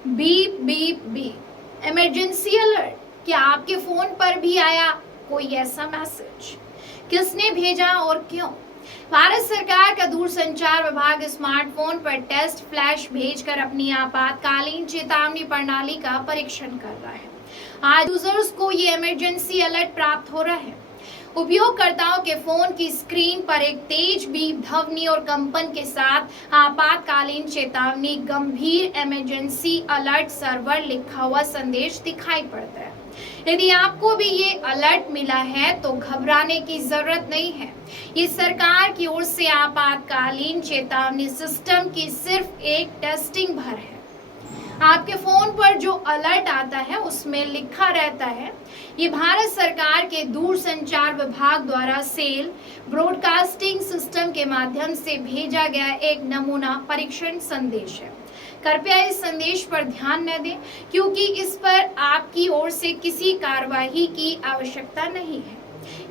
Beep beep beep emergency alert. क्या आपके phone पर भी आया कोई ऐसा मैसेज? किसने भेजा और क्यों? भारत सरकार का दूरसंचार विभाग स्मार्टफोन पर टेस्ट फ्लैश भेजकर अपनी आपातकालीन चेतावनी प्रणाली का परीक्षण कर रहा है। आज यूजर्स को ये इमरजेंसी अलर्ट प्राप्त हो रहा है। उपयोगकर्ताओं के फोन की स्क्रीन पर एक तेज बीप ध्वनि और कंपन के साथ आपातकालीन चेतावनी गंभीर इमरजेंसी अलर्ट सर्वर लिखा हुआ संदेश दिखाई पड़ता है। यदि आपको भी ये अलर्ट मिला है तो घबराने की जरूरत नहीं है। ये सरकार की ओर से आपातकालीन चेतावनी सिस्टम की सिर्फ एक टेस्टिंग भर है। आपके फोन पर जो अलर्ट आता है उसमें लिखा रहता है, ये भारत सरकार के दूरसंचार विभाग द्वारा सेल ब्रॉडकास्टिंग सिस्टम के माध्यम से भेजा गया एक नमूना परीक्षण संदेश है। कृपया इस संदेश पर ध्यान न दें क्योंकि इस पर आपकी ओर से किसी कार्रवाई की आवश्यकता नहीं है।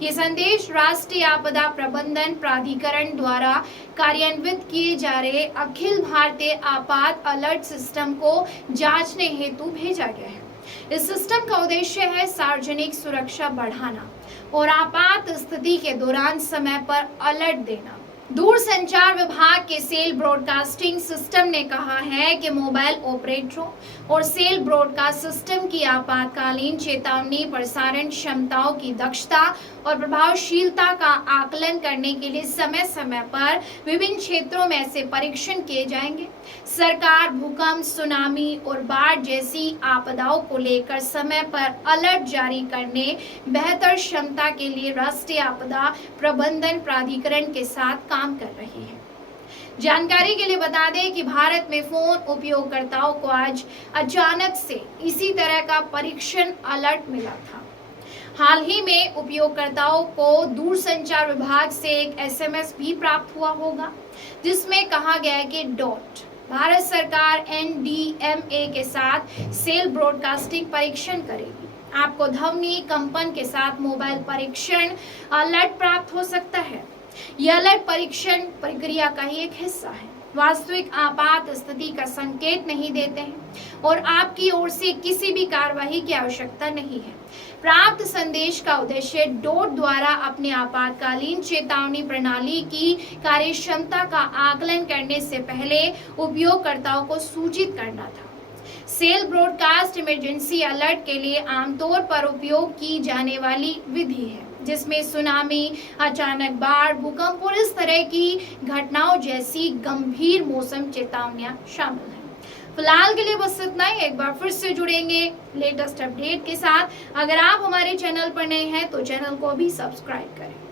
ये संदेश राष्ट्रीय आपदा प्रबंधन प्राधिकरण द्वारा कार्यान्वित किए जा रहे अखिल भारतीय आपात अलर्ट सिस्टम को जांचने हेतु भेजा गया है। इस सिस्टम का उद्देश्य है सार्वजनिक सुरक्षा बढ़ाना और आपात स्थिति के दौरान समय पर अलर्ट देना। दूरसंचार विभाग के सेल ब्रॉडकास्टिंग सिस्टम ने कहा है कि मोबाइल ऑपरेटरों और सेल ब्रॉडकास्ट सिस्टम की आपातकालीन चेतावनी प्रसारण क्षमताओं की दक्षता और प्रभावशीलता का आकलन करने के लिए समय समय पर विभिन्न क्षेत्रों में ऐसे परीक्षण किए जाएंगे। सरकार भूकंप, सुनामी और बाढ़ जैसी आपदाओं को लेकर समय पर अलर्ट जारी करने बेहतर क्षमता के लिए राष्ट्रीय आपदा प्रबंधन प्राधिकरण के साथ काम कर रही है। जानकारी के लिए बता दें कि भारत में फोन उपयोगकर्ताओं को आज अचानक से इसी तरह का परीक्षण अलर्ट मिला था। हाल ही में उपयोगकर्ताओं को दूरसंचार विभाग से एक एसएमएस भी प्राप्त हुआ होगा जिसमें कहा गया है कि भारत सरकार एनडीएमए के साथ सेल ब्रॉडकास्टिंग परीक्षण करेगी। आपको ध्वनि कंपन के साथ मोबाइल परीक्षण अलर्ट प्राप्त हो सकता है। यह अलर्ट परीक्षण प्रक्रिया का ही एक हिस्सा है, वास्तविक आपात स्थिति का संकेत नहीं देते हैं और आपकी ओर से किसी भी कार्रवाई की आवश्यकता नहीं है। प्राप्त संदेश का उद्देश्य डॉट द्वारा अपने आपातकालीन चेतावनी प्रणाली की कार्यक्षमता का आकलन करने से पहले उपयोगकर्ताओं को सूचित करना था। सेल ब्रॉडकास्ट इमरजेंसी अलर्ट के लिए आमतौर पर उपयोग की जाने वाली विधि है जिसमें सुनामी, अचानक बाढ़, भूकंप और इस तरह की घटनाओं जैसी गंभीर मौसम चेतावनियां शामिल हैं। फिलहाल के लिए बस इतना ही। एक बार फिर से जुड़ेंगे लेटेस्ट अपडेट के साथ। अगर आप हमारे चैनल पर नए हैं तो चैनल को भी सब्सक्राइब करें।